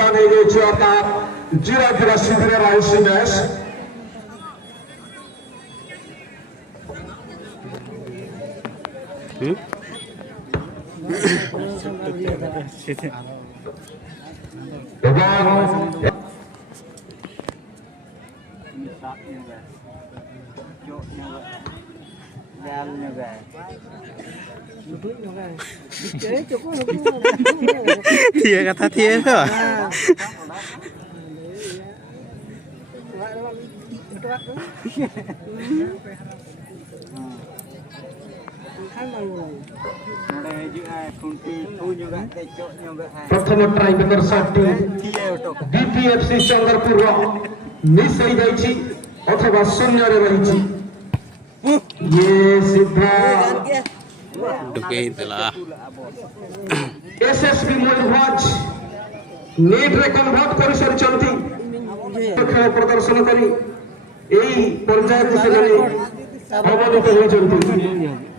योगदान जीरा शिविर Ayushi match Iya kata dia itu. प्रथम ट्राइबेकर साथी बीपीएफसी चंद्रपुर मिस हो जाइछि अथवा शून्य रे रहिछि ये सीधा एसएसबी मयूरभंज नेट रे कन्वर्ट कर सरिचंती खेल प्रदर्शन करी एई पर्याय को से अवगत होइचंती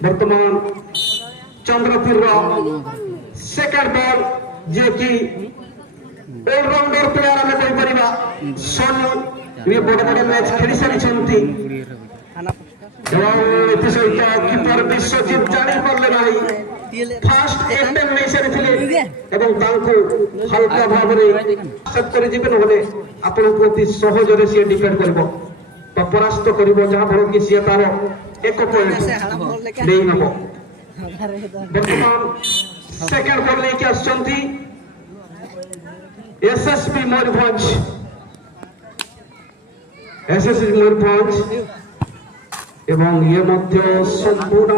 वर्तमान चंद्रपुर सेकंड बॉल जे कि ऑलराउंडर प्लेयर हमें कहि परिबा सोनू ये बड़ बड़ मैच खेली सारिचंती कीपर विश्वजीत जानी पारे ना फास्ट एटेम्प्ट नहीं सारी हल्का भाव अति सहज सी डिफेंड कर परास्त कर जहाँ फल कि सी तार एक पॉइंट नहीं हम बर्तमान सेकेंड बॉल लेके आसछंती एसएसबी मयूरभंज एवं ये मध्य संपूर्ण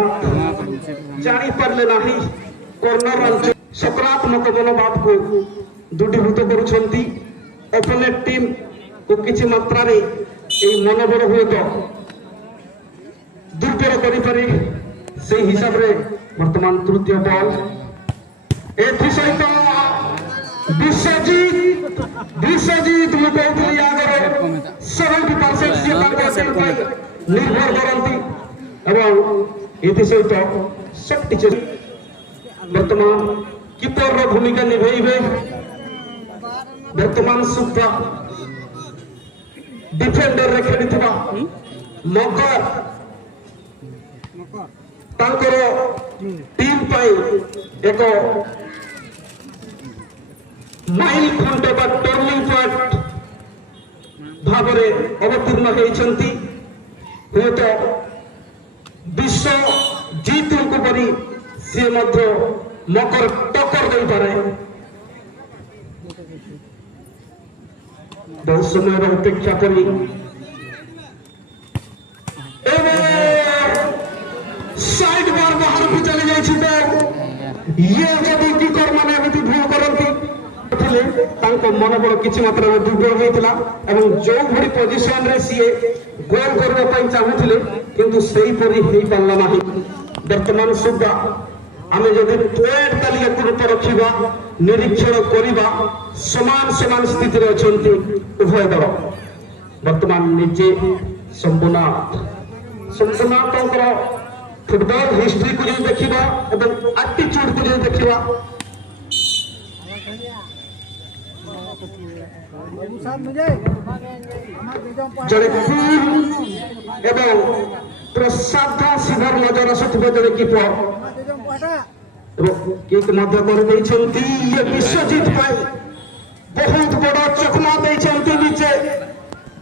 जानी पारे ना कॉर्नर सकारात्मक मनोभाव को दृढ़ीभूत करुछंती ओपोनेंट टीम को किसी मात्रा रे ए मनोबल हुए तो दुर्बल करि पारे से हिसाब रे वर्तमान तृतीय बॉल एथि सहित विश्वजीत मु कहतली आगे 70% से निर्भर करती एवं एथि सहित शक्ति वर्तमान कीपर भूमिका निभे वर्तमान सुधा डिफेंडर रे खेली मगर तांकर टीम पाई एक माइल खंड बा टर्निंग पॉइंट भावरे अवतीर्ण होइछंती हुए तो विश्व जीत को परी सी मध्य मकर टक्कर दे पारे बहुत समय अपेक्षा करी साइड बार बाहर को चली जाइछि तो ये जदि कीपर माने एमिति भूल करंती तांको मनोबल किछि मात्रा में दुर्बल होइतला एवं जो भरी पोजीशन रे सीए गोल करबा पई चाहुथिले किंतु सेही परी हेई पारला नाही वर्तमान सुद्धा आमे जदि पॉइंट तालिका को रखिबा निरीक्षण करिबा समान समान स्थिति रे अछंती उभय दल वर्तमान निजे संपूर्ण फुटबॉल हिस्ट्री को जो देखिबा एवं एटीट्यूड को जो देखिबा जड़े एवं प्रसादा सिधर नजर आसुथिबा जड़े कीपर किक मध्य कर देइछंती ये विश्वजीत भाई बहुत बड़ा चकमा देइछंती नीचे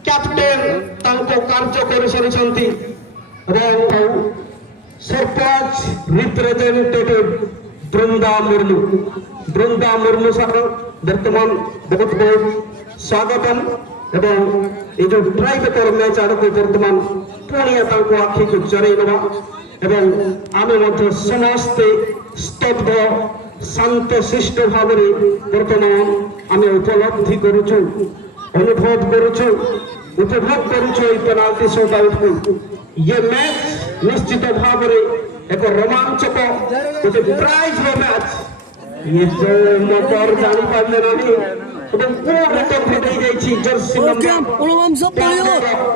कैप्टेन तांको कार्य कर सरिछंती सरपंच रिप्रेजेंटेटिव बृंदा मुर्मू सर वर्तमान बहुत बहुत स्वागतम एवं ये जो ट्राइबेकर मैच आड़क वर्तमान पुणी आखि को जरई ना एवं आमे मध्य समस्ते स्तब्ध शांत शिष्ट भाव वर्तमान आमे उपलब्धि करुचु अनुभव करुचु उपभोग करुचु पेनाल्टी शॉट आउट को ये मैच निश्चित भाव एक रोमांचक गोटे प्राइज मैच ये जो मकर जानी पारे ना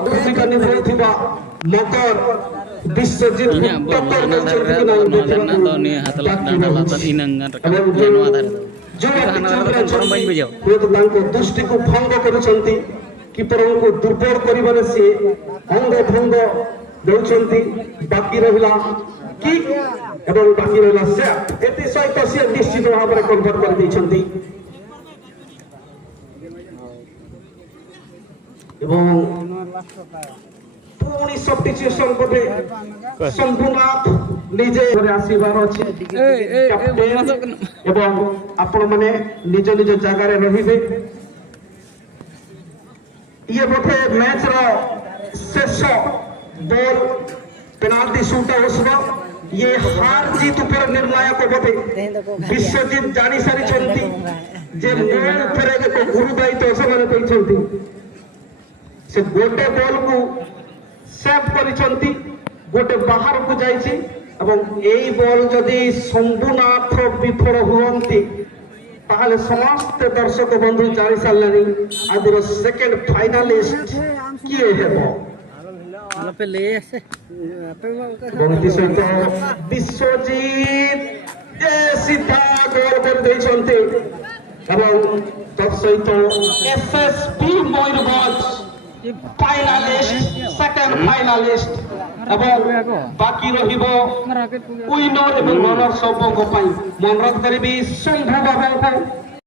भूमिका निभाइथिबा मकर विश्वजीत ଯେଉଁମାନେ ଚନ୍ଦ୍ର ଅଛନ୍ତି ହୁଏତ ତାଙ୍କ ଦୃଷ୍ଟିକୁ ଭଙ୍ଗ କରୁଛନ୍ତି କିପରଙ୍କୁ ଦୁର୍ବଳ କରିବାରେ ସିଏ ଅଙ୍ଗ ଭଙ୍ଗ ଦେଉଛନ୍ତି ବାକି ରହିଲା କିକ୍ ଏବଂ ବାକି ରହିଲା ସେଟ୍ ଏଥି ସହିତ ସିଏ ନିଶ୍ଚିତ ଭାବରେ କନଭର୍ଟ କରିଦେଇଛନ୍ତି ଏବଂ ପୁଣି ସବଷ୍ଟିଚ୍ୟୁସନ ବୋଧେ ଶମ୍ଭୁନାଥ ନିଜେ ଆସିବାର ଅଛି କ୍ୟାପ୍ଟେନ୍ ଏବଂ ଆପଣମାନେ ନିଜ ନିଜ ଜାଗାରେ ରହିବେ ଇଏ ବୋଧେ ମ୍ୟାଚର ଶେଷ ବଲ୍ पेनाल्टी शूट आउट ये हार जीत पर निर्णायक बोधे विश्वजीत जानी सारी जे मूल फेरे को गुरु दायित्व से से गोटे बॉल को सेव करिसंती गोटे बाहर को जाइछि एवं एई बॉल जदि शंभुनाथ विफल हुअंती ताहले समस्त दर्शक बंधु जानि सारलानी आदिर सेकंड फाइनलिस्ट किए हेबो सहित विश्वजीत सीधा गोल कर देइछन्ते एवं तत्सहित SSP Mayurbhanj finalist second finalist एवं बाकी रहिबो विनर एवं रनर्स अप को पई मनरत करबी शंभु बाबा